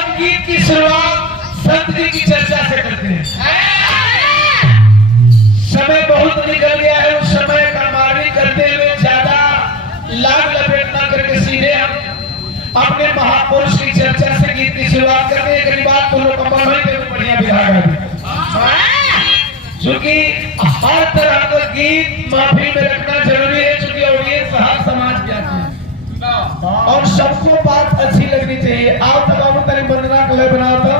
हम गीत की शुरुआत संत जी की चर्चा से करते हैं। समय बहुत निकल गया है, उस समय का मार्गी करते हुए ज्यादा लाभ लपेट न करके सीधे हम अपने महापुरुष की चर्चा से गीत की शुरुआत करते हैं। एक बात तुम लोग कमल भाई को बढ़िया बिगाड़ क्योंकि हर तरह का गीत महफिल में रखना जरूरी है, क्योंकि ऑडियंस हर समाज के आते हैं और सबको बात अच्छी लगनी चाहिए। आओ तब बाबू तेरी वंदना कले बनाओ तो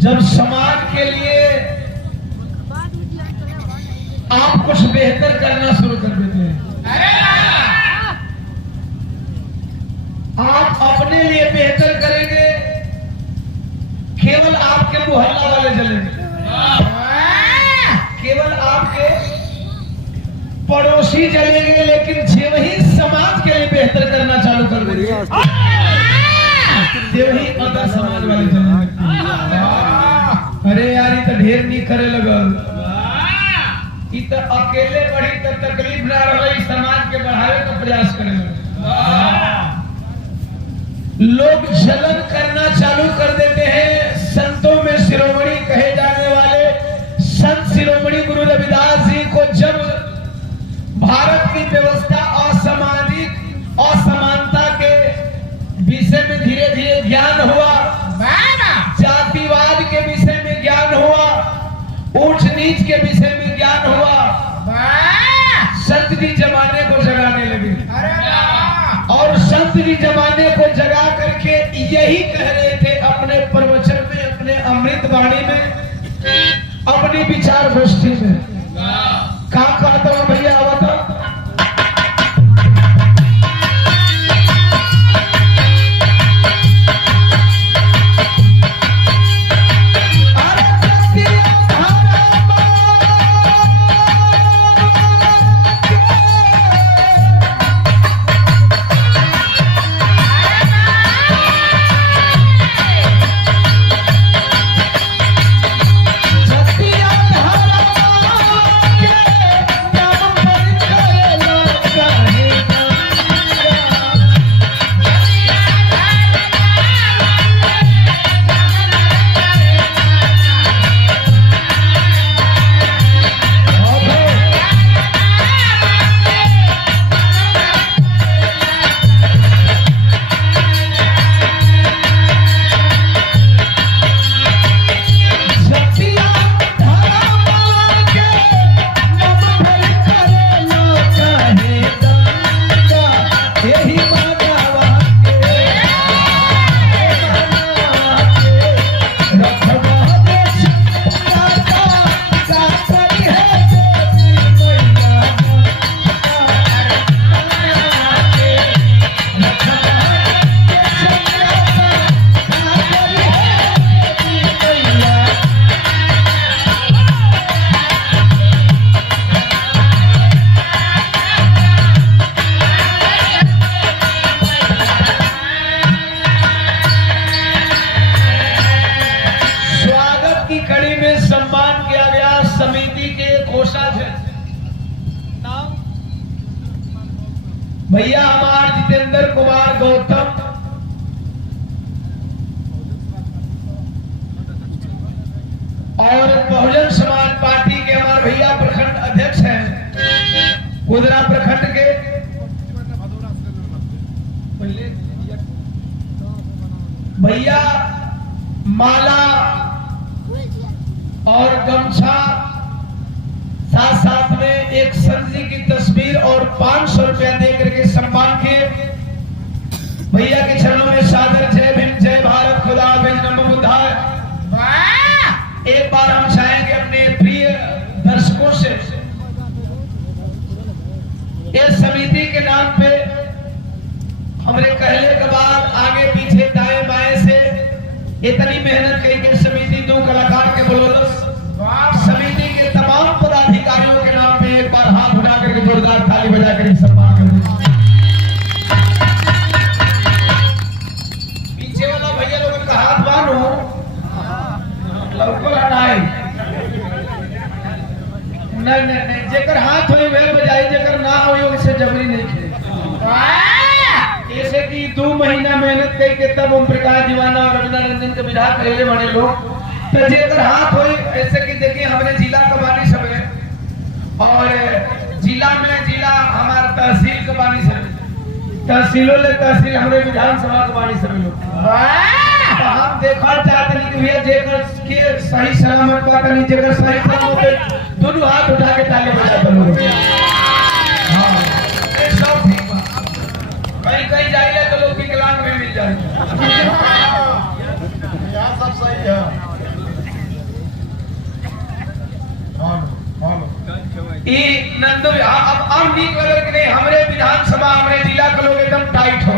जब समाज के लिए आप कुछ बेहतर करना शुरू कर देते हैं, आप अपने लिए बेहतर करेंगे, केवल आपके मोहल्ला वाले जलेंगे, केवल आपके पड़ोसी जलेंगे, लेकिन जो ही समाज के लिए बेहतर करना चालू कर देंगे वही अदा समाज वाले जलेंगे। अरे यार ये तो ढेर नहीं करे लगल, ये तो अकेले बढ़ी तो तकलीफ ना रही, समाज के बढ़ावे का प्रयास करे लोग जलन करना चालू कर देते हैं। संतों में शिरोमणि कहे जाने वाले संत शिरोमणि गुरु रविदास जी को जब भारत की व्यवस्था असामाजिक असमानता के विषय में धीरे धीरे ज्ञान हुआ, जातिवाद के विषय में ज्ञान हुआ, ऊंच नीच के विषय में ज्ञान हुआ, संत जी जमाने को जगाने लगे और संत जी जमाने को जगा करके यही कह रहे थे अपने प्रवचन में, अपने अमृत वाणी में, अपनी विचार गोष्ठी में। कहा कहता हूं भैया आवता भैया हमार जितेंद्र कुमार गौतम और बहुजन समाज पार्टी के हमारे भैया प्रखंड अध्यक्ष हैं कुदरा प्रखंड के भैया माला और गमछा, साथ साथ में एक संत जी की तस्वीर और 500 रुपया दे करके सम्मान किए। भैया के चरणों में सादर जय भीम, जय भारत, खुदा हाफिज, नमो बुद्धाय। एक बार हम चाहेंगे अपने प्रिय दर्शकों से इस समिति के नाम पे हमरे कहले के बाद आगे पीछे दाएं बाएं से इतनी मेहनत कई के समिति 2 कलाकार के बदौलत समिति के तमाम पदाधिकारियों के नाम पे एक बार हाथ उठा करके जोरदार ताली बजा कर सम्मान कर दीजिए। पीछे वाला भैया लोगों का हाथ बांधो, लौको लड़ाई नहीं, जेकर हाथ होई वे बजाई, जेकर ना होई उससे जबरी नहीं खेले। ऐसे कि 2 महीना मेहनत कई के तब ओम प्रकाश दीवाना और रविंद्र रंजन के विधा कहले बने लोग, तो जेकर हाथ होई ऐसे कि देखिए हमारे जिला कबानी सब है और जिला में जिला हमारा तहसील कबानी सब, तहसीलों ले तहसील हमारे विधानसभा कबानी सब लोग। तो हम देखा चाहते हैं कि भैया जेकर के सही सलामत बात नहीं, जेकर सही सलामत दोनों हाथ उठा के ताली बजाते लोग। हाँ ये सब ठीक बात, कहीं जाइए तो लोग विकलांग भी मिल जाएंगे, यहाँ सब सही है। नंदो अब नीक लगे कि नहीं, हमारे विधानसभा हमारे जिला के लोग एकदम टाइट हो।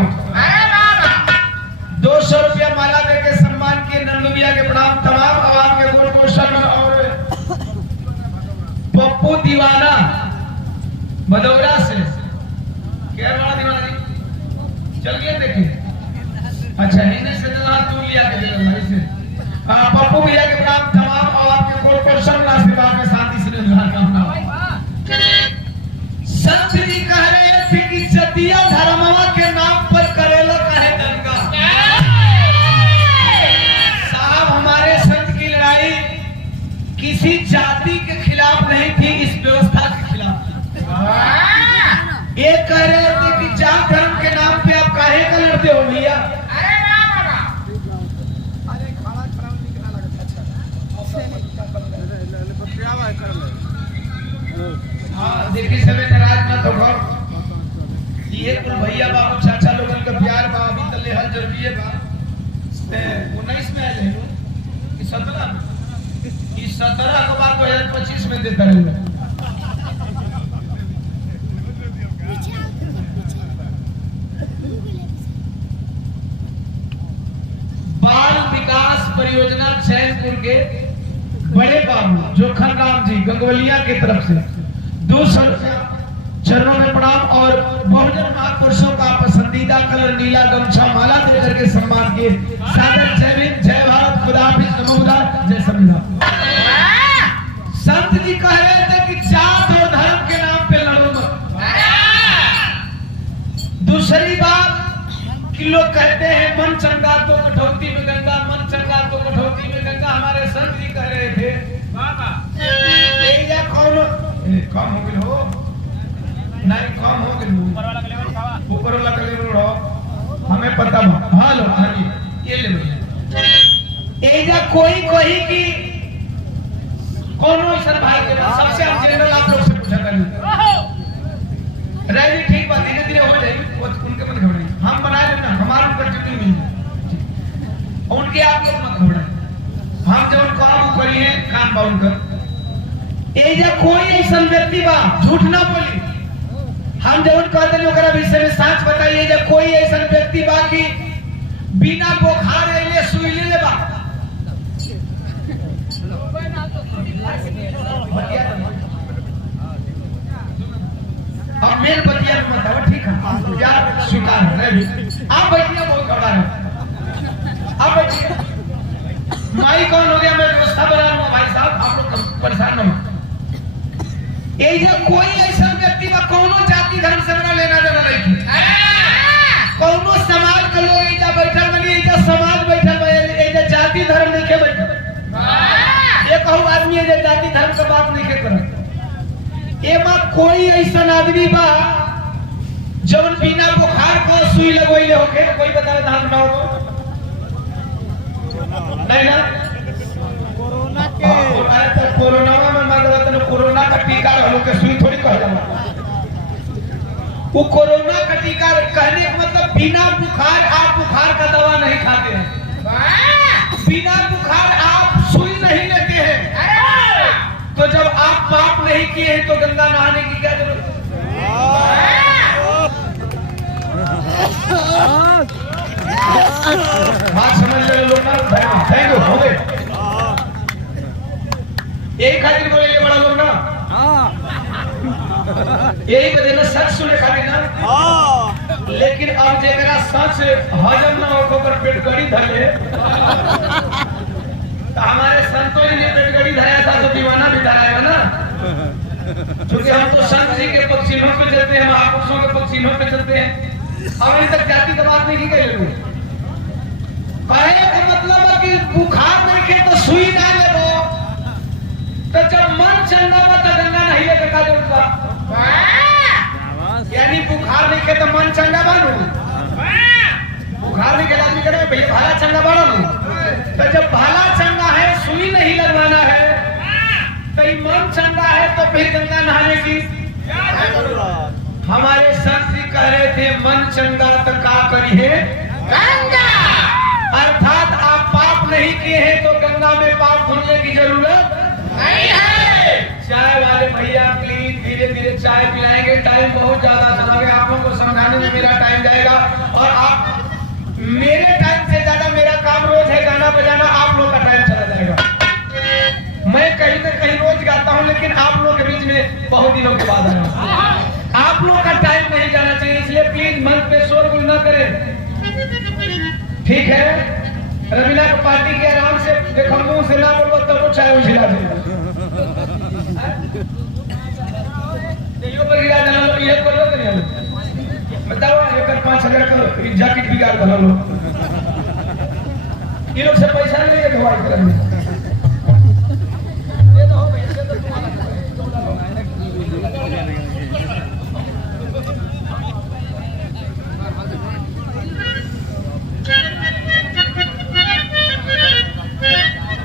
200 रुपया माला देके सम्मान किए। नंदुबिया के प्रणाम तमाम आवाम के गुण पोषण और पप्पू दीवाना भदौरा से क्या बड़ा दीवाना जी चल गया देखिए। अच्छा इन्हें से तू लिया के दे पप्पू भैया के प्रणाम तमाम आवाम के गुण पोषण आशीर्वाद में शांति से कामना। संत जी कह रहे थे कि जतिया धर्मवा के नाम पर करेला कहे दंगा। साहब हमारे संत की लड़ाई किसी जाति के खिलाफ नहीं थी, इस व्यवस्था के खिलाफ थी। ये कह रहे थे कि जात धर्म के नाम पे आप काहे का लड़ते हो भैया। हाँ देखिए समय नाराज मत हो, ये कुल भैया बाबू चाचा लोगन का प्यार बा, अभी तले हल जरूरी है बा। 19 में आए हैं कि 17 इस 17 के बाद 2025 में देता रहेगा। बाल विकास परियोजना चैनपुर के बड़े बाबू जोखन राम जी गंगवलिया की तरफ से 200 चरणों में प्रणाम और बहुजन महापुरुषों का पसंदीदा कलर नीला गमछा माला देकर के सम्मान किए। सादर जय भीम, जय भारत, खुदा हाफिज, नमो बुद्धाय, जय संविधान। संत जी कह रहे थे कि जात और धर्म के नाम पे लड़ो मत। दूसरी बात कि लोग कहते हैं मन चंगा तो कठौती में गंगा, मन चंगा तो कठौती में गंगा। हमारे संत जी कह रहे थे कम हो गए हो नहीं, कम हो गए ऊपर वाला कले हो हमें पता बा। हालो ये ले एजा कोई कोई की कौन ऐसा भाई के सबसे हम जनरल आप लोग से पूछा करें राय जी ठीक बात धीरे धीरे हो जाएगी, उनके मत घबराइए, हम बना लेना हमारा ऊपर जितनी नहीं है उनके आप लोग मत घबराइए, हम जब काम करिए काम बाउंड कर। एजा कोई ऐसा व्यक्ति बा झूठ ना बोली, हम जब कहते हैं ओकरा विषय में सच बताइए। जब कोई ऐसा व्यक्ति बा कि बिना बुखार आइले सुई ले बा अब मेल बतिया में मत आओ, ठीक है यार स्वीकार है। आप बैठिए, बहुत घबरा रहे आप बैठिए। माई कौन हो गया, मैं व्यवस्था बना लूंगा भाई साहब, आप लोग परेशान न हो। कोई ऐसा व्यक्ति बा कौनो जाति धर्म से मेरा लेना देना नहीं, कौनो समाज के लोग ऐजा बैठल बनी, ऐजा समाज बैठल बा, ऐजा जाति धर्म नहीं के बैठल। ये कहूँ आदमी ऐजा जाति धर्म के बात नहीं के करत। ये बात कोई ऐसा आदमी बा जवन बिना बुखार को सुई लगोइले होके कोई बतावे धान ना हो नहीं ना कोरोना के तो कोरोना में मतलब तो कोरोना का टीका वालों के सुई थोड़ी कह जाना वो कोरोना का टीका कहने का मतलब बिना बुखार आप बुखार का दवा नहीं खाते हैं बिना बुखार आप सुई नहीं लेते हैं तो जब आप पाप नहीं किए हैं तो गंगा नहाने की क्या जरूरत बात समझ रहे लोग ना थैंक यू हो गए यही खातिर बोले बड़ा लोग ना यही वजह ना सच सुने खातिर ना लेकिन अब जेकरा सच हजम ना हो पर पेट गड़ी धरे तो हमारे संतों ने पेट गड़ी धराया था तो दीवाना भी धराएगा ना क्योंकि हम तो संत जी के पक्षियों पे चलते हैं महापुरुषों के पक्षियों पे चलते हैं हम अभी तक जाति का बात नहीं की गई कहने का मतलब है कि बुखार नहीं के तो सुई ना ले तो जब मन चंगा बा तो गंगा नहीं ले का जरूरत बा यानी बुखार नहीं के तो मन चंगा बा बुखार नहीं के आदमी करे भैया भाला चंगा बा तो जब भाला चंगा है सुई नहीं लगवाना है तो मन चंगा है तो फिर गंगा नहाने की हमारे संत जी कह रहे थे मन चंगा तो का करिए गंगा अर्थात आप पाप नहीं किए हैं तो गंगा में पाप धुलने की जरूरत नहीं है। चाय वाले भैया प्लीज धीरे धीरे चाय पिलाएंगे टाइम बहुत ज्यादा चला गया आप लोगों को समझाने में मेरा टाइम जाएगा और आप मेरे टाइम से ज्यादा मेरा काम रोज है गाना बजाना आप लोग का टाइम चला जाएगा मैं कहीं ना कहीं रोज गाता हूँ लेकिन आप लोग के बीच में बहुत दिनों के बाद आया आप लोग का टाइम नहीं जाना चाहिए इसलिए प्लीज मन पे शोरगुल न करें ठीक है रवीना की पार्टी के आराम से देखो मुंह से ना बोलो तब तो चाय उछला देगा ये पर गिरा देना लो ये करो करिए बताओ ये कर 5,000 का जैकेट बिगाड़ दो लो ये लोग से पैसा नहीं है दवाई करने ये तो हो भैया ये तो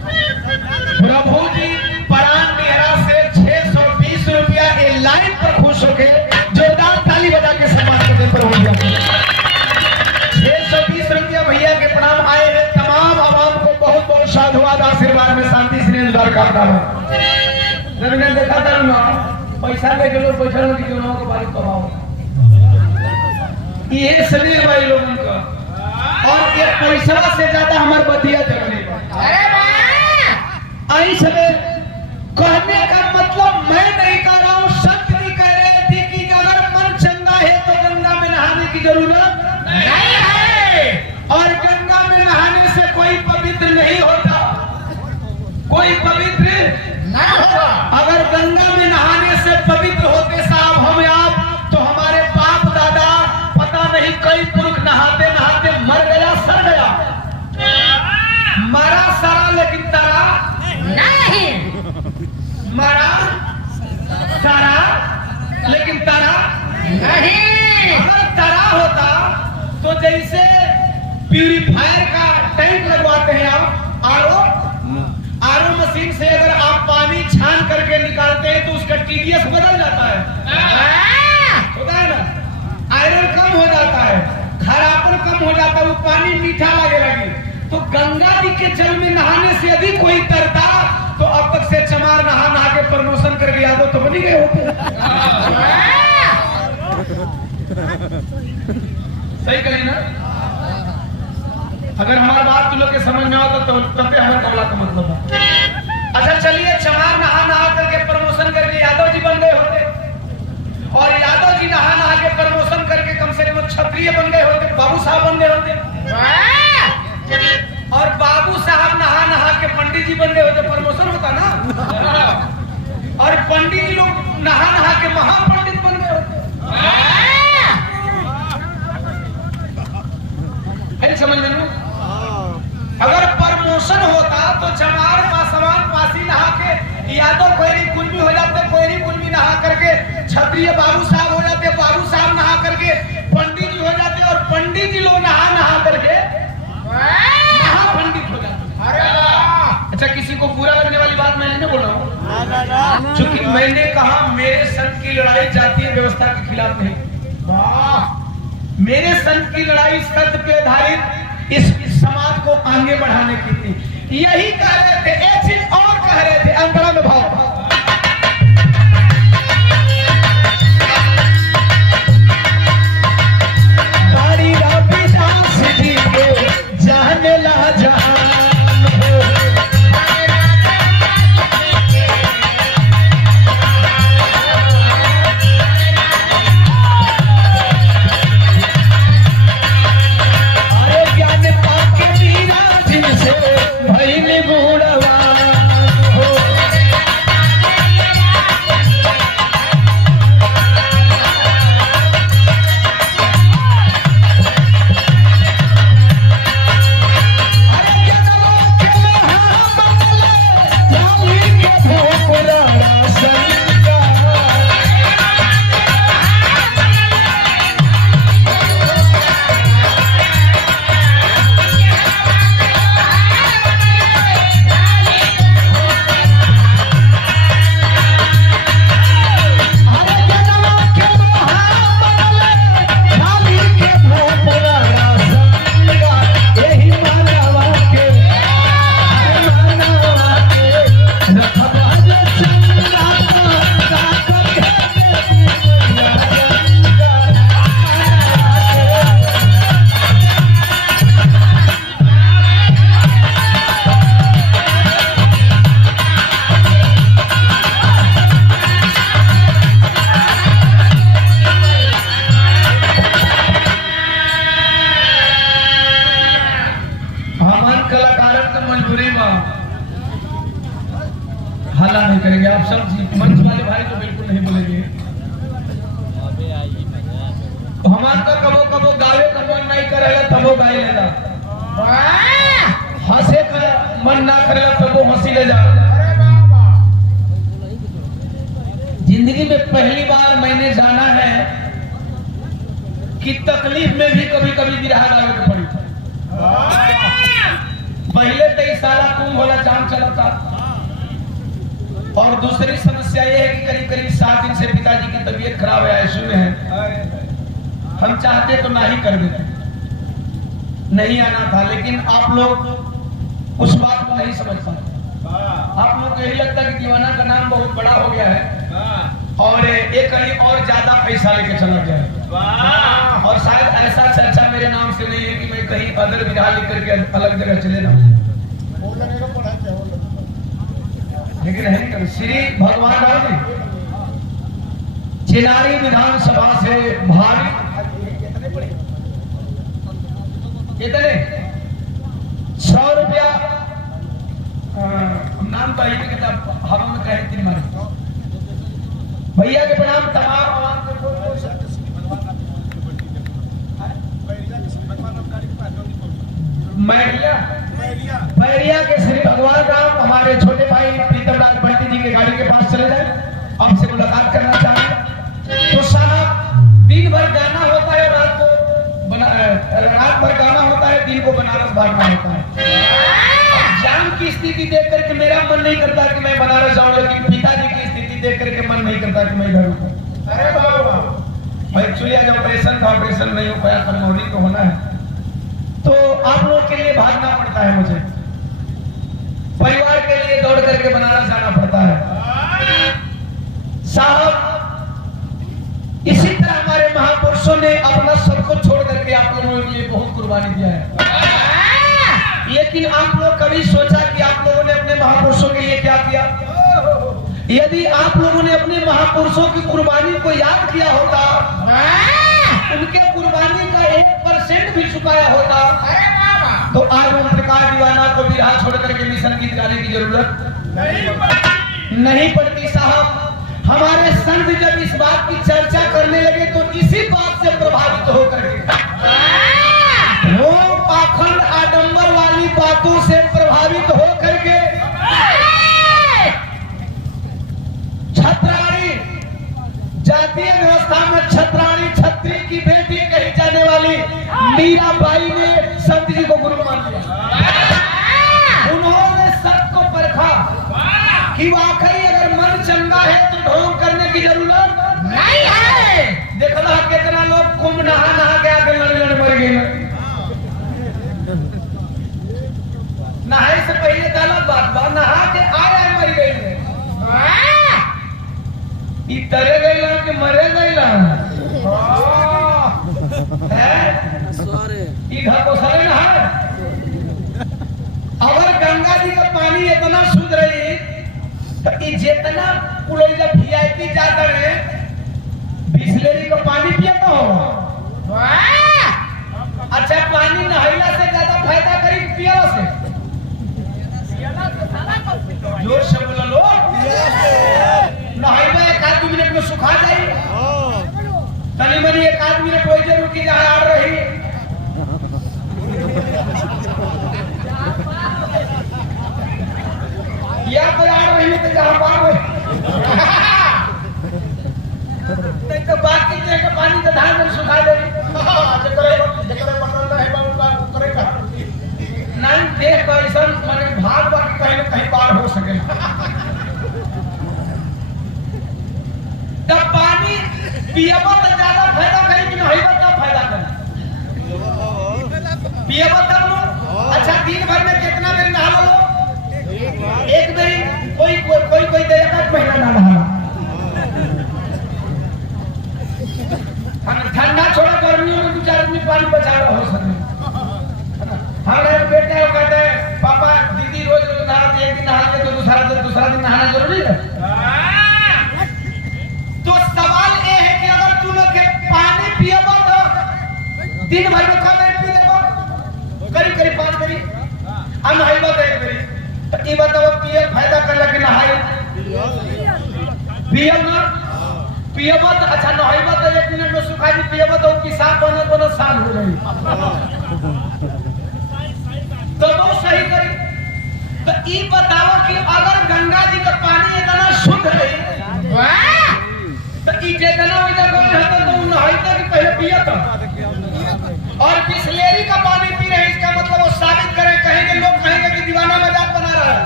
प्रभु जी परान मेहरा से 620 रुपया के लाइन पर खुश होके जोरदार ताली बजा के सम्मान करने पर हो गया 620 रुपया भैया के प्रणाम आए हैं तमाम आवाम को बहुत बहुत साधुवाद आशीर्वाद में शांति स्नेह उदार करता है जब मैं देखा था ना पैसा लेके लोग बैठे हो कि चुनाव के बारे कराओ ये शरीर भाई लोगों का और ये पैसा से ज्यादा हमारे बतिया चलने इसलिए कहने का मतलब मैं नहीं कह रहा हूँ संत जी कह रहे थे कि अगर मन चंगा है तो गंगा में नहाने की जरूरत नहीं है और गंगा में नहाने से कोई पवित्र नहीं होता कोई पवित्र नहीं होता अगर गंगा में नहाने से पवित्र होते साहब हम आप तो हमारे बाप दादा पता नहीं कई पुरुष नहाते नहाते मर गया सड़ गया मरा सारा लेकिन तारा नहीं मरा तारा लेकिन तारा नहीं अगर तारा होता तो जैसे प्यूरिफायर का टैंक लगवाते हैं आप आरओ मशीन से अगर आप पानी छान करके निकालते हैं तो उसका टीडीएस बदल जाता है होता है ना आयरन कम हो जाता है खराबन कम हो जाता है वो पानी मीठा लगे लगी तो गंगा जी के जल में नहाने से यदि कोई तरता तो अब तक से चमार नहा नहा के प्रमोशन करके यादव तो बनी गए होते सही कही ना अगर हमारी बात तुम लोग के समझ में आता तो तब हमारे कमला का मतलब है अच्छा चलिए चमार नहा नहा करके प्रमोशन करके यादव जी बन गए होते और यादव जी नहा नहा के प्रमोशन करके कम से कम क्षत्रिय बन गए होते बाबू साहब बन गए होते और बाबू साहब नहा नहा के पंडित जी बन गए होते प्रमोशन होता ना और पंडित जी लोग नहा नहा के महापंडित बन गए होते समझ में अगर प्रमोशन होता तो चमार पासवान पासी नहा के यादव कोयरी कुलमी हो जाते कोयरी कुलमी नहा करके को बुरा लगने वाली बात मैं नहीं बोल रहा हूँ, ना ना ना क्योंकि मैंने कहा मेरे संत की लड़ाई जातीय व्यवस्था के खिलाफ नहीं, मेरे संत की लड़ाई सत्य पे आधारित इस समाज को आगे बढ़ाने की थी। यही कह रहे थे, एक चीज और कह रहे थे, अंतरा में भाव बड़ी रविदास जी के जाने ला जहान हो। अरे ज्ञान पाके मीरा जिनसे भइल बूढ़वान हो। अरे ज्ञानवा के महामंडल जाली के भोपरा संगा। अरे जनवा के महामंडल जाली के भोपरा संगा। एही मानवा के रखबा जे चंगा का करे हमारे कलाकार की मजबूरी में हल्ला नहीं करेंगे आप सब जी। मंच वाले भाई तो बिल्कुल नहीं बोलेंगे। हमारे तो कबो कबो गावे कबो नहीं करेगा तबो गाई लेगा, हंसे का मन ना करेगा तबो हंसी ले जा। जिंदगी में पहली बार मैंने जाना है कि तकलीफ में भी कभी कभी बिरहा गावे के पड़ी। पहले 23 साल कुंभ वाला जाम चला था, और दूसरी समस्या यह है कि करीब करीब 7 दिन से पिताजी की तबीयत खराब है, आईसीयू में है। हम चाहते तो ना ही कर देते, नहीं आना था, लेकिन आप लोग उस बात को नहीं समझ पाते। आप लोग को यही लगता है कि दीवाना का नाम बहुत बड़ा हो गया है और ये कहीं और ज्यादा पैसा लेके चला गया है, और शायद ऐसा चर्चा मेरे नाम से नहीं है कि मैं कहीं अदर विधा लेकर के अलग जगह चले जाऊं, लेकिन है नहीं। श्री भगवान राम जी चिनारी विधानसभा से भारी कितने 100 रुपया नाम तो आई किताब हवा में कहे 3 मारे। भैया के प्रणाम तमाम आवाम बैरिया के श्री भगवान राम हमारे छोटे भाई प्रीतम राज बंटी जी के गाड़ी के पास चले जाए, आपसे मुलाकात करना चाहें। तो साहब दिन भर गाना होता है, रात भर गाना होता है, दिन को बनारस भागना होता है। जाम की स्थिति देख करके मेरा मन नहीं करता कि मैं बनारस जाऊं, लेकिन पिताजी की स्थिति देख करके मन नहीं करता कि मैं इधर रुकूं। अरे बाबा एक्चुअली आज ऑपरेशन था, ऑपरेशन नहीं हो पाया, कल तो होना है, तो आप लोग के लिए भागना पड़ता है, मुझे परिवार के लिए दौड़ करके बनारस जाना पड़ता है। साहब इसी तरह हमारे महापुरुषों ने अपना सब कुछ छोड़ करके आप लोगों के लिए बहुत कुर्बानी दिया है, लेकिन आप लोग कभी सोचा कि आप लोगों ने अपने महापुरुषों के लिए क्या किया? यदि आप लोगों ने अपने महापुरुषों की कुर्बानी को याद किया होता, उनके कुर्बानी का 1% भी चुकाया होता, तो आज ओम प्रकाश दीवाना को भी राह छोड़ करके मिशन गीत गाने की जरूरत नहीं पड़ती। साहब हमारे संत जब इस बात की चर्चा करने लगे तो इसी बात से प्रभावित होकर वो पाखंड आडंबर वाली बातों से प्रभावित होकर के छत्राणी जातीय व्यवस्था में छत्राणी छत्री की बेटी कही जाने वाली मीराबाई ने संत जी को गुरु मान लिया। उन्होंने सत्य को परखा, जितना कुल जब वीआईपी जाता रहे बिस्लेरी का पानी पियता होगा। अच्छा पानी नहैला से ज्यादा फायदा करी पियला से? जोर से बोला लो। नहैला एक आध मिनट में सुखा जाए, तनी मनी एक आध मिनट वही जरूर की जहाँ आ रही। या पर आ रही है तो जहाँ बार तो बाकी के पानी तो धान में सुखा दे। नहीं देख ऐसा माने भाग बाकी कहीं न कहीं पार हो सके। तब पानी पियबो तो ज्यादा फायदा करी कि नहीं तब फायदा करी? पियबो तब लो। अच्छा दिन भर में कितना बेर नहा लो? एक बेरी कोई दे एक महीना ना नहा। ठंडा छोड़ा गर्मियों में 2-4 आदमी पानी बचा हो सके। हमारे बेटा है कहते हैं पापा दीदी रोज रोज नहाते, एक दिन नहाते तो दूसरा दिन नहाना जरूरी है। तो सवाल ये है कि अगर तू लोग पानी पिएबो तो दिन भर में कब पी लेबो? करीब 5 बेरी। हम नहाइबो तो 1 बेरी। तो ये बताओ पियल फायदा करला कि नहाई? पियल ना पिएबो तो अच्छा नहाइबो तो 1 मिनट में सुखा जी, पिएबो तो किसान बनो साल हो जाई। तो वो सही करी। तो ये बताओ कि अगर गंगा जी का पानी इतना शुद्ध है तो ये जितना वजह कोई रहता तो नहाइता कि पहले पिया था। और बिस्लेरी का पानी पी रहे इसका मतलब वो साबित करें, कहेंगे लोग कहेंगे कि दीवाना मजाक बना रहा है।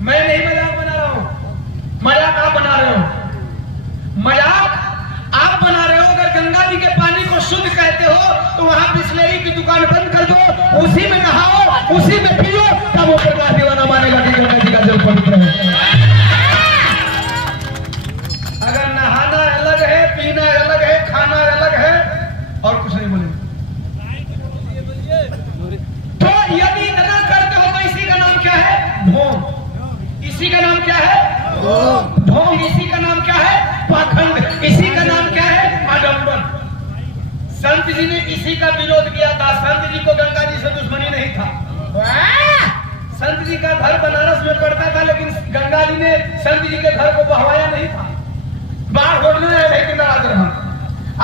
मैं नहीं मजाक बना रहा हूँ, मजाक आप बना रहे हो। मजाक आप बना रहे हो। अगर गंगा जी के पानी को शुद्ध कहते हो तो वहां बिस्लेरी की दुकान बंद कर दो, उसी में नहाओ, उसी में पियो, तब वो प्रकाश दीवाना मानेगा कि गंगा जी का जल पवित्र है। अगर नहाना अलग है, पीना अलग है, खाना अलग है, और कुछ नहीं बोलेंगे। तो यदि इतना करते हो तो इसी का नाम क्या है? ढोंग। इसी का नाम क्या है? ढोंग। इसी का नाम क्या है? पाखंड। इसी का नाम क्या है? आडंबर। संत जी ने इसी का विरोध किया था। संत जी को गंगा जी से दुश्मनी नहीं था। संत जी का घर बनारस में पड़ता था, लेकिन गंगा जी ने संत जी के घर को बहवाया नहीं था। बाढ़ होने है कि नाराज रहा।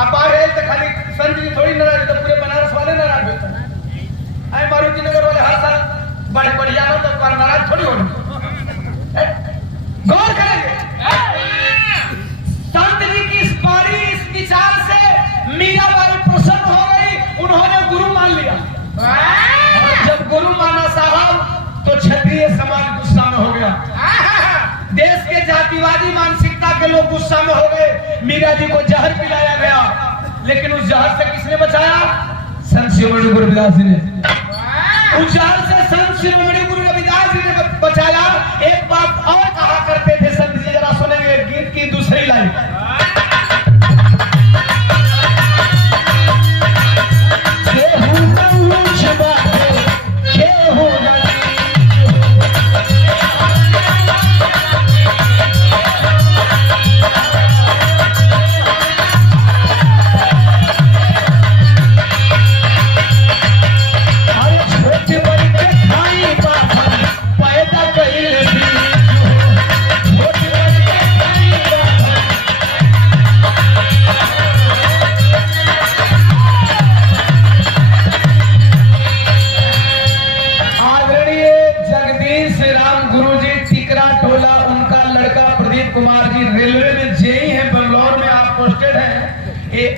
अब बाढ़ है तो खाली संत जी थोड़ी नाराज, तो पूरे बनारस वाले नाराज होते हैं। मारुति नगर वाले हर साल बड़े बढ़िया हो तो नाराज थोड़ी होने। गौर करेंगे संत जी की इस बारी इस विचार से मीराबाई प्रसन्न हो गई, उन्होंने गुरु मान लिया। और जब गुरु माना साहब तो क्षत्रिय समाज गुस्सा में हो गया। देश के जातिवादी मानसिकता के लोग गुस्सा में हो गए। मीरा जी को जहर पिलाया गया, लेकिन उस जहर से किसने बचाया? संत शिरोमणि गुरु रविदास जी ने। उस जहर से संत शिरोमणि गुरु रविदास जी ने बचाया। एक बात और कहा करते थे संत जी, जरा सुनेंगे गीत की दूसरी लाइन।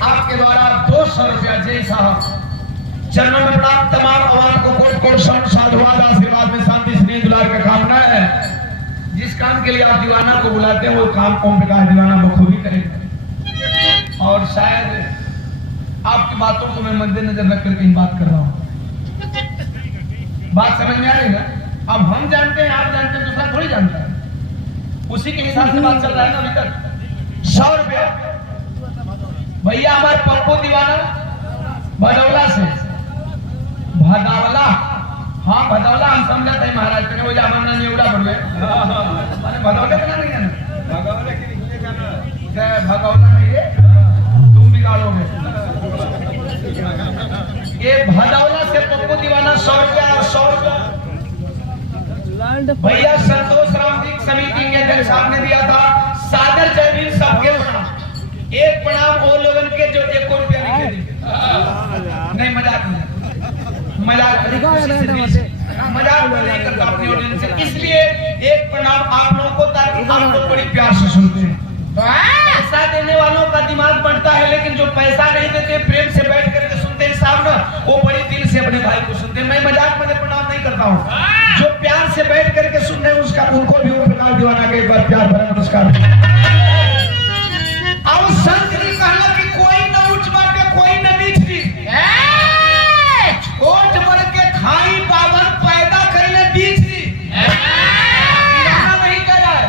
आपके द्वारा 200 रुपया जय साहब चरणों में प्रणाम। तमाम आवाम को कोट कोट साधुवाद आशीर्वाद में शांति स्नेह दुलार का कामना है। जिस काम के लिए आप दीवाना को बुलाते हैं वो काम ओम प्रकाश दीवाना बखूबी करेगा। और शायद आपकी बातों को मैं मद्देनजर रख करके बात कर रहा हूँ। बात समझ में आ रही है? अब हम जानते हैं, आप जानते हैं, दूसरा थोड़ी जानता है। उसी के हिसाब से बात चल रहा है ना। अभी तक 100 रुपया भैया हमारे पप्पू दीवाना भदौला से, भदौला हाँ भदौला हम समझा था महाराज ने वो जामन ना निवड़ा बढ़वे माने भदौले बना नहीं है ना भगवान की नहीं करना भगौला नहीं है तुम बिगाड़ोगे ये भदौला से पप्पू दीवाना 100 रुपया और 100 रुपया भैया संतोष राम जी समिति के अध्यक्ष साहब ने दिया था। सादर जय भीम सबके प्रणाम। एक प्रणाम वो लोगों के जो 1 रुपया नहीं दी नहीं मजाक नहीं मजाक नहीं करता अपनी ऑडियंस से, इसलिए एक प्रणाम आप लोगों को ताकि आप लोग बड़ी प्यार से सुनते हैं। पैसा देने वालों का दिमाग बढ़ता है, लेकिन जो पैसा नहीं देते प्रेम से बैठ करके सुनते हैं साहब ना, वो बड़ी दिल से अपने भाई को सुनते हैं। मैं मजाक में प्रणाम नहीं करता हूँ, जो प्यार से बैठ करके सुन रहे हैं उसका उनको भी वो प्रकार दीवाना के एक बार प्यार भरा नमस्कार। अब संत ने कहा कि कोई न उच्च बाटे कोई न नीच दी, छोट बड़ के खाई पावन पैदा करने बीच दी नहीं कर रहा है,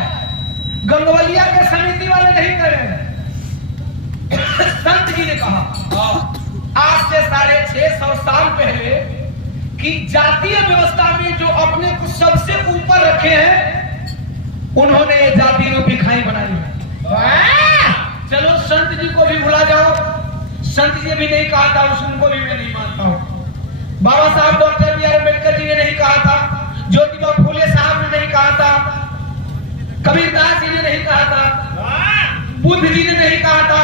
गंगवलिया के समिति वाले नहीं कर रहे। संत जी ने कहा आज से 650 साल पहले कि जातीय व्यवस्था में जो अपने को सबसे ऊपर रखे हैं उन्होंने ये जाति रूपी खाई बनाई है। चलो संत जी को भी भुला जाओ, संत जी भी नहीं कहा था उनको भी मैं नहीं मानता हूं। बाबा साहब doctor B are Ambedkar ji ने नहीं कहा था, ज्योतिबा फूले साहब ने नहीं कहा था, कबीरदास जी ने नहीं कहा था, बुद्ध जी ने नहीं कहा था,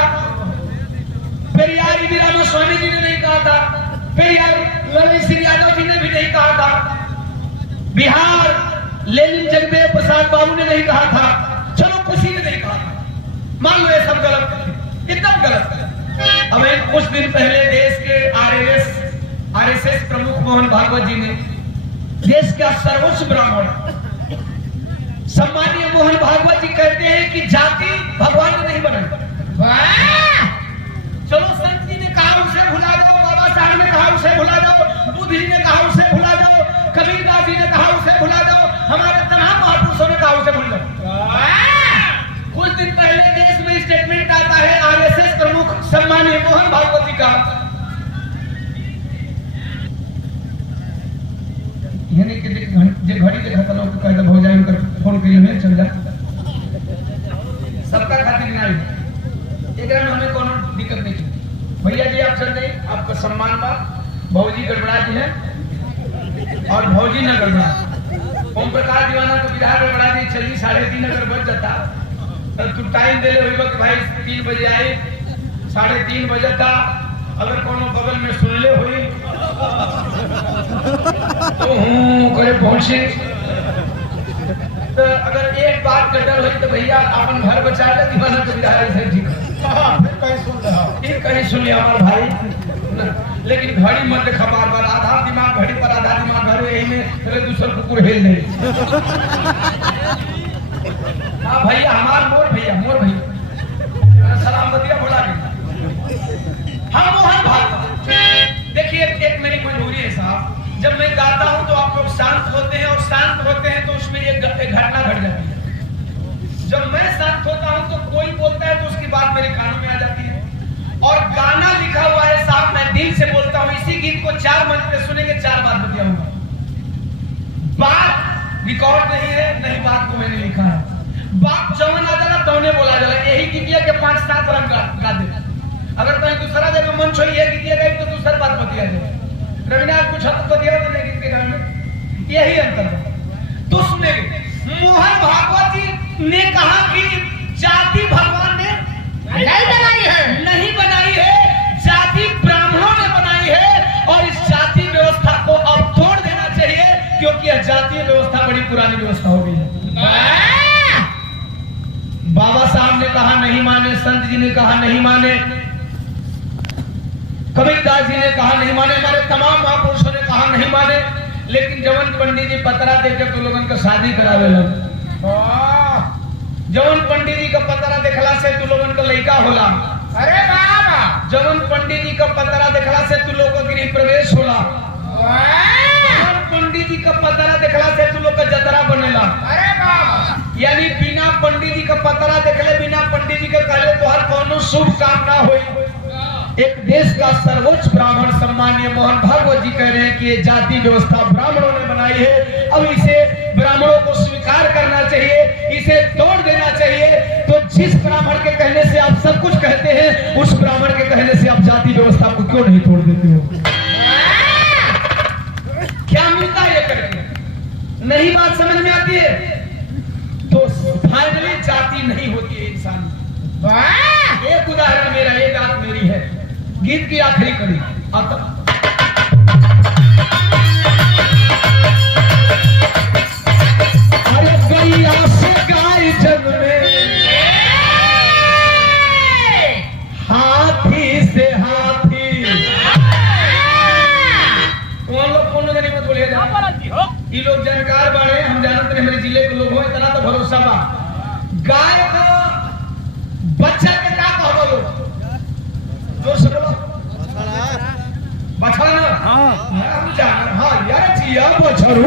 पेरियार रामास्वामी जी ने नहीं कहा था, पेरियार लालजी सिंह यादव जी ने भी नहीं कहा था, बिहार लेनिन जगदेव प्रसाद बाबू ने नहीं कहा था, चलो किसी ने नहीं कहा था, मान लो ये सब गलत है, एकदम गलत है। अब कुछ दिन पहले देश के आरएसएस प्रमुख मोहन भागवत जी ने देश का सर्वोच्च ब्राह्मण सम्मानीय मोहन भागवत जी कहते हैं कि जाति भगवान ने नहीं बनाई। चलो संत जी ने कहा उसे भुला जाओ, बाबा साहब ने कहा उसे भुला जाओ, बुद्ध जी ने कहा उसे भुला जाओ, कबीरदास जी ने कहा उसे भुला जाओ, हमारे तमाम महापुरुषों ने कहा उसे भूल जाओ। कुछ दिन पहले देश में स्टेटमेंट आता है आरएसएस प्रमुख सम्मानीय मोहन भागवत जी का, यानी कि घड़ी के खत्म हो कहता हो जाए उनका फोन करिए मैं चल जा सबका खातिर नहीं एक में हमें कोनो दिक्कत नहीं। भैया जी आप चल जाइए, आपका सम्मान बा। भौजी गड़बड़ा जी है और भौजी न गड़बड़ा। ओम प्रकाश दीवाना को बिहार में बड़ा दी चली 3:30 अगर बज जाता तो तू टाइम दे ले वही वक्त भाई 3 बजे आई 3:30 बजे था, अगर कोनो बगल में सुन ले हुई तो हूँ करे पहुंचे तो अगर एक बात कटर हुई तो भैया अपन घर बचा ले दीवाना को बिहार से ठीक कहीं सुन लिया हमारे भाई, लेकिन घड़ी मत देखा बार बार, आधा दिमाग घड़ी पर आधा दिमाग घर यही में दूसरा कुकुर हेल नहीं। हाँ भैया हमार मोर भैया सलामतिया बोला नहीं। हाँ मोहन भागवत देखिए एक मेरी मजबूरी है साहब, जब मैं गाता हूँ तो आप लोग शांत होते हैं और शांत होते हैं तो उसमें एक घटना घट जाती है। जब मैं शांत होता हूँ तो कोई बोलता है तो उसकी बात मेरे कानों में आ जाती है। और गाना लिखा हुआ है साहब, मैं दिल से बोलता हूँ, इसी गीत को 4 मंच पे सुनेंगे 4 बात बताऊंगा। बात रिकॉर्ड नहीं है, नहीं बात को मैंने लिखा है। बात जवन आ जाला तौने बोला जाला, यही गीतिया के 5-7 रंग गा दे। अगर कहीं दूसरा जगह मंच हो ये गीतिया गई तो दूसरा बात बतिया जाए। रविनाथ कुछ हद बतिया तो नहीं गीत के गाने में, यही अंतर है। तो सुने मोहन भागवत जी ने कहा कि जाति भगवान ने नहीं बनाई है, जाति ब्राह्मणों ने बनाई है और इस जाति व्यवस्था को अब तोड़ देना चाहिए क्योंकि यह जातीय व्यवस्था बड़ी पुरानी व्यवस्था हो गई है। बाबा साहब ने कहा नहीं माने, संत जी ने कहा नहीं माने, कबीरदास जी ने कहा नहीं माने, हमारे तमाम महापुरुषों ने कहा नहीं माने, लेकिन जवन पंडित जी पतरा देके तो लोगन का शादी करावे लग। जवन पंडित जी का पतरा देखला से तू लोगन का लड़का होला। अरे बाबा जवन पंडित जी का पतरा देखला से तू लोग का गृह प्रवेश होला। जवन पंडित जी का पतरा देखला से तू लोग का जतरा बनेला। अरे बाबा यानी बिना पंडित जी का पतरा देखले, बिना पंडित जी का कहले तो हर कोनो शुभ काम ना होई। एक देश का सर्वोच्च ब्राह्मण सम्मानीय मोहन भागवत जी कह रहे हैं कि ये जाति व्यवस्था ब्राह्मणों ने बनाई है। अब इसे ब्राह्मणों को स्वीकार करना चाहिए, इसे तोड़ देना चाहिए। तो जिस ब्राह्मण के कहने से आप सब कुछ कहते हैं, उस ब्राह्मण के कहने से आप जाति व्यवस्था को क्यों नहीं तोड़ देते हो? क्या मिलता है ये करके? नहीं बात समझ में आती है तो फाइनली जाति नहीं होती है इंसान। एक उदाहरण मेरा, एक बात मेरी है, गीत की आखिरी कड़ी। अरे गैया से गाय जन्मे, हाथी से हाथी। कौन लोग कौन लोग मत बोलिएगा, ये लोग जानकार बाड़े, हम जानते हैं हमारे जिले के लोग हो, इतना तो भरोसा बा। गाय का बच्चा के का कहबो लोग? जोर से बोलो। बछड़ा ना? हाँ हम जान, हाँ यार जिया बछड़ू।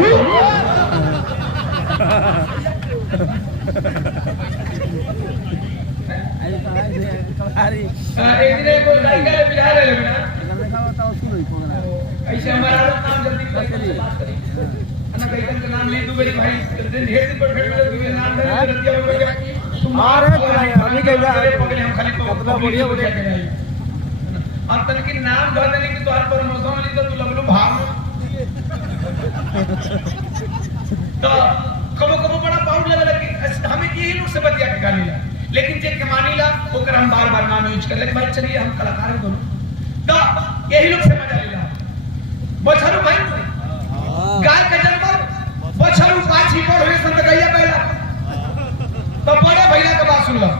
एक दिन को लड़का ले बिहार ले लेना, ऐसे हमारा नाम जल्दी बात करिए ना, गईकन का नाम ले दो मेरे भाई, दिन ढेर दिन पर भेट में नाम ले रतिया हो गया। तुम्हारे अभी कहिया पकड़े हम खाली तो अपना बढ़िया बढ़िया और तन के नाम धर देने की तोहर पर मौसम मिली तो तू लगलो भाव। तो कबो कबो बड़ा पाउड लेवल कि हमें यही लोग से बतिया के गाली ला, लेकिन जे के मानीला ओकर हम बार-बार नाम यूज कर ले। भाई चलिए हम कलाकार हैं दोनों, तो यही लोग से मजा लेला। बछरू भाई गाय का जन्म बछरू पाछी पर हुए संत गैया पहला, तो बड़े भैया का बात सुन लो।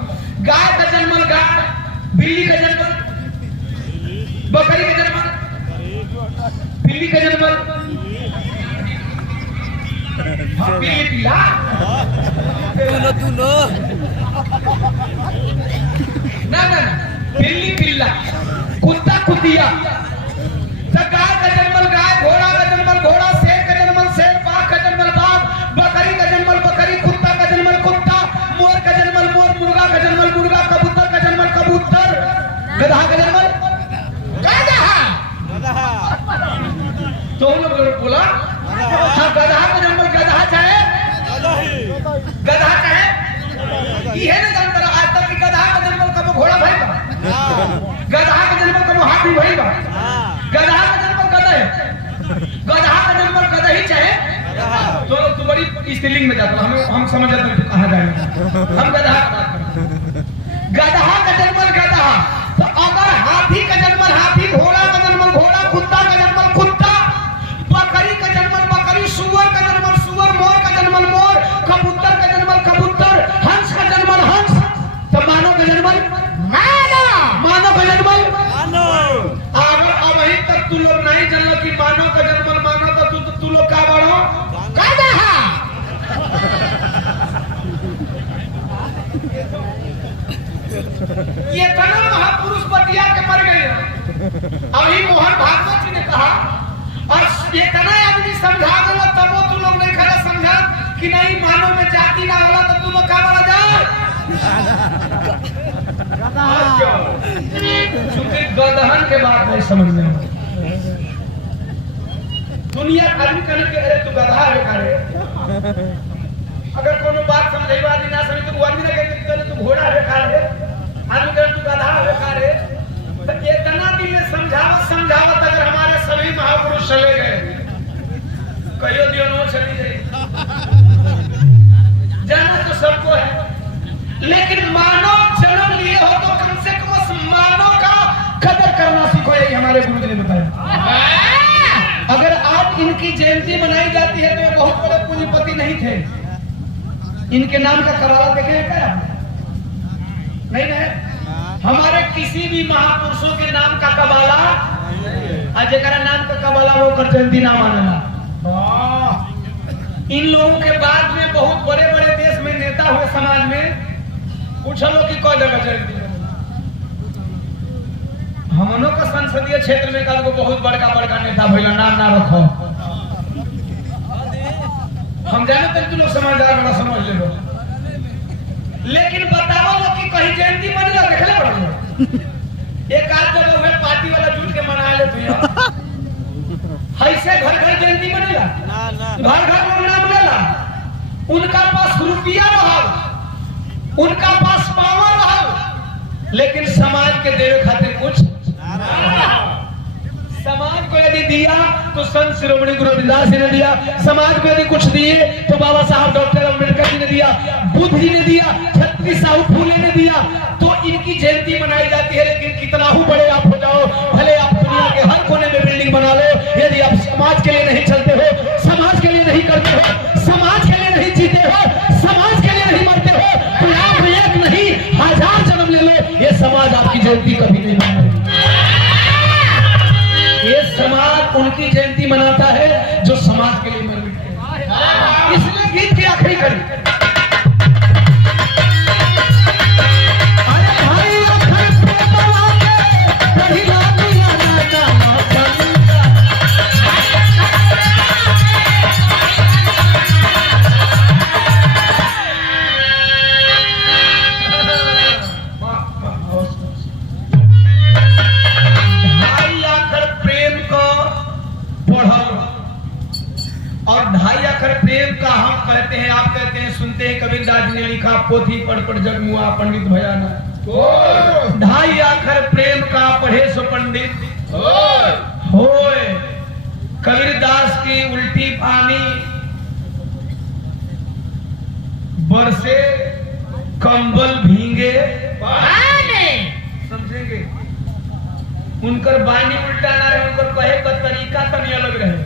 गाय का जन्म गाय, बिल्ली का जन्म बकरी का जन्म, बिल्ली का जन्म बिल्ली पिल्ला, ना ना बिल्ली पिल्ला, कुत्ता कुतिया। गाय का जन्म गाय, घोड़ा का जन्म घोड़ा, शेर का जन्म शेर, बाघ का जन्म बाघ, बकरी का जन्म बकरी, कुत्ता का जन्म कुत्ता, मोर का जन्म मोर, मुर्गा का जन्म मुर्गा, कबूतर का जन्म कबूतर, गधा का जन्म गधा। तो उन लोग बोला हाँ गधा का जन्म गधा चाहे गधा चाहे ये है ना जानता आज तक कि गधा का जन्म कब घोड़ा भाई बा, गधा का जन्म कब हाथी भाई बा, गधा का जन्म गधा है, गधा का जन्म गधा ही चाहे। तो तू बड़ी स्त्रीलिंग में जाता, हम समझ जाते हैं कहाँ जाएंगे, हम गधा का बात करते। गधा का जन्म गधा, तो अगर हाथी का जन्म हाथी, घोड़ा का जन्म घोड़ा, कुत्ता का जन्म कुत्ता, बकरी का जन्म बकरी, सुअर का जन्म सुअर, मोर का जन्म मोर, कबूतर का जन्म कबूतर, हंस का जन्म हंस, तो मानव का जन्म मानव का जन्म मानव। अगर अभी तक तू लोग नहीं जानलो कि मानव का जन्म मानव, तो तू लोग का बड़ो गधा। ये कना महापुरुष बतिया के मर गए। अभी मोहन भागवत जी ने कहा, और ये कना आदमी समझा देला तब तू लोग नहीं खड़ा समझा कि नहीं मानव में जाति ना होला, तो तू लोग का बड़ा जा चूंकि गदहन के बाद नहीं समझ में दुनिया आदमी कहने के अरे तू गधा है करे, अगर कोनो बात समझे बात ना समझ तो आदमी ना कहते तू घोड़ा है करे, आदमी कहते तू गधा है करे। तो इतना दिन में समझावत अगर हमारे सभी महापुरुष चले गए, कहियो दिनों चली जाए, जाना तो सबको है, लेकिन मानव जन्म लिए हो तो कम से कम मानव का कदर करना सीखो, यही हमारे गुरु जी ने बताया। अगर आज इनकी जयंती मनाई जाती है तो ये बहुत बड़े पूंजीपति नहीं थे, इनके नाम का कबाला देखे हैं क्या? नहीं है। हमारे किसी भी महापुरुषों के नाम का कबाला, अजय नाम का कबाला वो कर जयंती ना मानेगा। इन लोगों के बाद में बहुत बड़े बड़े देश में नेता हुए, समाज में पूछो लो कि कौन जगह जयंती। हमनों का संसदीय क्षेत्र में कल को बहुत बड़का बड़का नेता भैया नाम ना रखो, हम जाने तक तुम लोग समझदार बड़ा समझ ले लो, लेकिन बताओ लोग कि कहीं जयंती मनेगा देखले पड़ो। एक आध जगह हुए पार्टी वाला जुट के मना ले भैया, ऐसे घर घर जयंती बनेला, घर घर लोग नाम लेला। उनका पास रुपया रहा, उनका पास पावर रहा, लेकिन समाज के देवे खातिर कुछ समाज को यदि दिया तो संत शिरोमणि गुरु रविदास जी ने दिया, समाज को यदि कुछ दिए तो बाबा साहब डॉक्टर अम्बेडकर जी ने दिया, बुद्ध जी ने दिया, छत्री साहू फूले ने दिया। तो इनकी जयंती मनाई जाती है। लेकिन कितना ही बड़े आप हो जाओ, भले आप दुनिया के हर कोने में बिल्डिंग बना लो, यदि आप समाज के लिए नहीं चलते हो, समाज के लिए नहीं करते हो, समाज के लिए नहीं जीते हो, समाज के लिए नहीं मरते हो, तो आप एक नहीं 1000 जन्म ले लो, ये समाज आपकी जयंती कभी नहीं मनाएगा। ये समाज उनकी जयंती मनाता है जो समाज के लिए मर मिटे। इसलिए गीत की आखिरी कड़ी, अरे भाई अखर प्रेम वाले कहीं ना मिला ना जाना बंदा। ढाई आखर प्रेम को पढ़ो, और ढाई आखर प्रेम का हम कहते हैं, आप कहते हैं, सुनते हैं, कबीरदास जी ने लिखा, पोथी पढ़ पढ़ जग मुआ पंडित भया ना। ढाई आखर प्रेम का पढ़े सो पंडित होए। कबीरदास की उल्टी पानी बरसे कंबल भींगे, समझेंगे? उनकर बानी उल्टा ना रहे, उनकर कहे का तरीका तनी अलग रहे।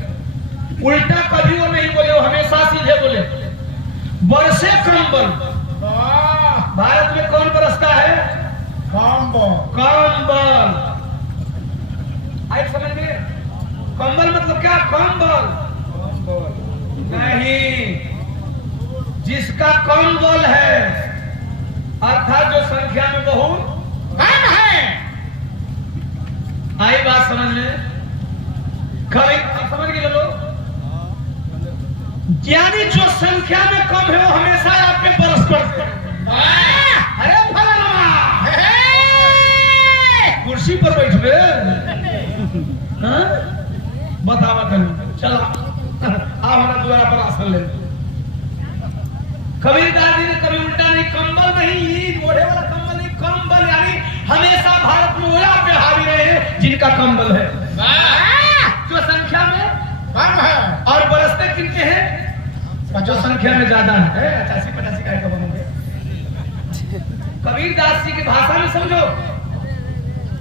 उल्टा कभी वो नहीं बोले, वो हमेशा सीधे बोले। बरसे कंबल, भारत में कौन बरसता है? कंबल। आई समझ में? कंबल मतलब क्या? कंबल नहीं, जिसका कंबल है, अर्थात जो संख्या में बहुत कम है। आई बात समझ में? कभी समझ गए लोग? यानी जो संख्या में कम है वो हमेशा आप पे बरस पड़ते हैं। अरे फलाना कुर्सी पर बैठ गए, बतावा तनी, चला आप हमारा द्वारा पर आसन ले। कबीरदास जी ने कभी उल्टा नहीं, कंबल नहीं, ओढ़े वाला कंबल नहीं, कंबल यानी हमेशा भारत में ओला पे हावी रहे हैं जिनका कंबल है, जो संख्या में कम है, और बरसते किनके हैं? जो संख्या में ज्यादा है। 80-85 का कब होंगे? कबीरदास जी की भाषा में समझो,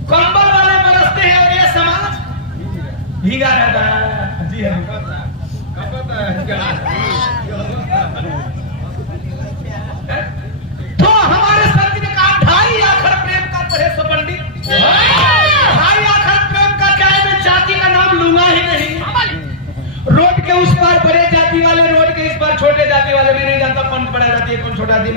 कंबल वाले बरसते हैं और ये समाज भीगा रहता है। जी हाँ, तो हमारे संत ने कहा, ढाई आखर प्रेम का पढ़े सो पंडित। ढाई आखर प्रेम का चाहे मैं जाति का नाम लूंगा ही नहीं। रोड के उस पार बड़े जाति वाले, रोड के इस पार छोटे जाति वाले। मैं नहीं जानता कौन बड़ा जाति है कौन छोटा जाति,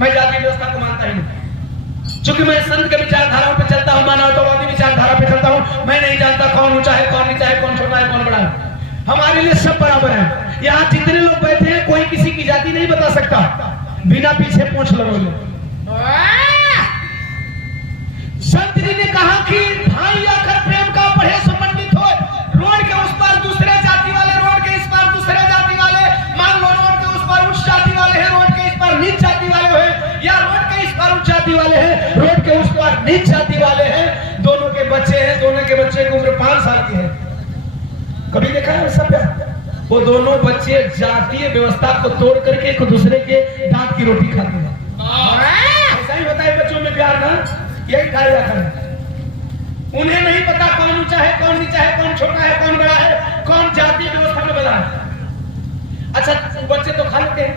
मैं जाति व्यवस्था को मानता ही नहीं। चूंकि मैं संत के विचारधाराओं पे चलता हूँ, मानवतावादी विचारधारा पे चलता हूँ। मैं नहीं जानता कौन ऊंचा है कौन नीचा है, कौन छोटा है कौन बड़ा है। हमारे लिए सब बराबर है। यहाँ जितने लोग बैठे हैं कोई किसी की जाति नहीं बता सकता बिना पीछे पूंछ लगोले। संत जी ने कहा कि ढाई आखर प्रेम का पढ़े सो पंडित हो। रोड के उस पार दूसरे जाति वाले, रोड के इस पार दूसरे जाति वाले, मान लो रोड के उस पार उच्च जाति वाले हैं, रोड के इस पार नीच जाति वाले हैं, या रोड के इस पार उच्च जाति वाले हैं, रोड के उस पार नीच जाति वाले हैं। दोनों के बच्चे हैं, दोनों के बच्चे की उम्र 5 साल की है। कभी देखा है सब? वो दोनों बच्चे जातीय व्यवस्था को तोड़ करके एक दूसरे के दांत की रोटी खाते हैं। ऐसा ही होता है बच्चों में प्यार ना, यही ढाई आखर है। उन्हें नहीं पता कौन ऊंचा है कौन नीचा है, कौन छोटा है कौन बड़ा है, कौन जातीय व्यवस्था में बड़ा है। अच्छा बच्चे तो खा लेते हैं,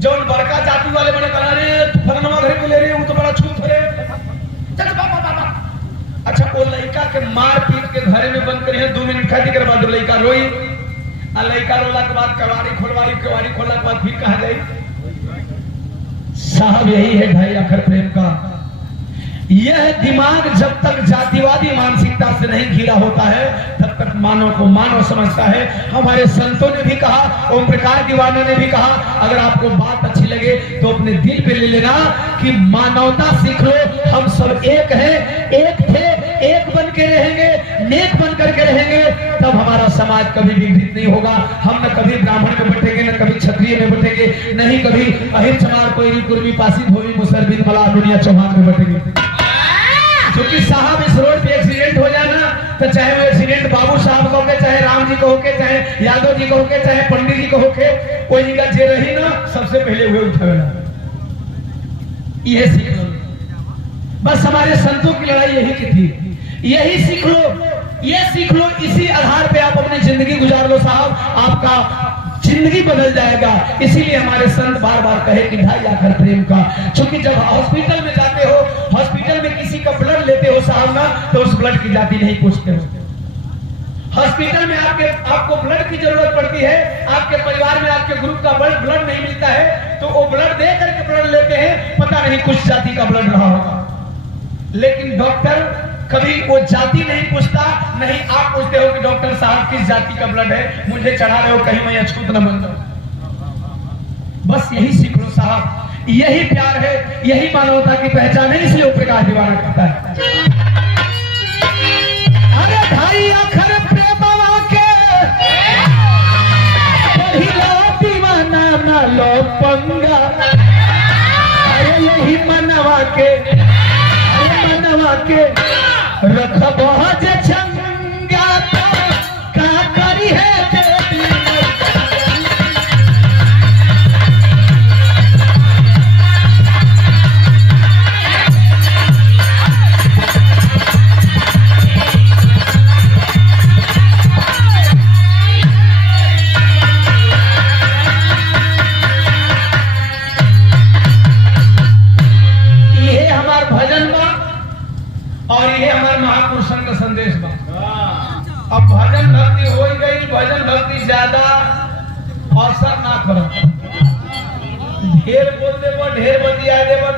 जो बड़का जाति वाले बड़े करा रहे फलनवा घर को ले रहे, वो तो बड़ा छूत रहे। अच्छा वो लड़का के मार पीट के घर में बंद करे 2 मिनट खाती के बाद लड़का रोई, और लड़का रोला के बाद कवाड़ी खोलवाई, कवाड़ी खोलने के बाद फिर कहा जाए। साहब यही है ढाई आखर प्रेम का। यह दिमाग जब तक जातिवादी मानसिकता से नहीं घिरा होता है तब तक मानव को मानव समझता है। हमारे संतों ने भी कहा, ओम प्रकाश दीवाने ने भी कहा, अगर आपको बात अच्छी लगे तो अपने दिल पे ले लेना कि मानवता सीख लो। हम सब एक हैं, एक थे, एक बन के रहेंगे, नेक बन करके रहेंगे, तब हमारा समाज कभी विघटित नहीं होगा। हम न कभी ब्राह्मण में बटेंगे, न कभी क्षत्रिय में बटेंगे, नहीं कभी अहिर चमार कोयरी कुर्मी पासी धोबी मुसलमान मला दुनिया चौहान में बटेंगे। क्योंकि साहब इस रोड पे एक्सीडेंट हो जाना तो चाहे वो एक्सीडेंट बाबू साहब को होके, चाहे राम जी को होके, चाहे यादव जी को होके, चाहे पंडित जी को होके, कोई का जे रही ना सबसे पहले हुए उठावेला। यह सीख लो, बस हमारे संतों की लड़ाई यही की थी, यही सीख लो, ये सीख लो। इसी आधार पे आप अपनी जिंदगी गुजार लो साहब, आपका जिंदगी बदल जाएगा। इसीलिए हमारे संत बार बार कहे कि ढाई आखर प्रेम का। क्योंकि जब हॉस्पिटल में जाते हो, हॉस्पिटल में किसी का ब्लड लेते हो साहब ना, तो उस ब्लड की जाति नहीं पूछते हो। हॉस्पिटल में आपको ब्लड की जरूरत पड़ती है, आपके परिवार में आपके ग्रुप का ब्लड नहीं मिलता है, तो वो ब्लड दे करके ब्लड लेते हैं, पता नहीं कुछ जाति का ब्लड रहा होगा। लेकिन डॉक्टर कभी वो जाति नहीं पूछता, नहीं आप पूछते हो कि डॉक्टर साहब किस जाति का ब्लड है, मुझे चढ़ा रहे हो, कहीं मैं अछूत न बन जाऊं। बस यही सीख लो साहब, यही प्यार है, यही मानवता की पहचान है, इसलिए प्रकाश दीवाना कहता है अरे भाई आखर प्रेमवा के पहिला दीवाना ना लो पंगा। अरे यही मनवा के रखबो जे छंगा का करी है और ये हमारे महापुरुषन का संदेश बा। अब भजन भक्ति हो गई, भजन भक्ति ज्यादा असर ना करो, ढेर बोल देबो, ढेर बतिया देबो।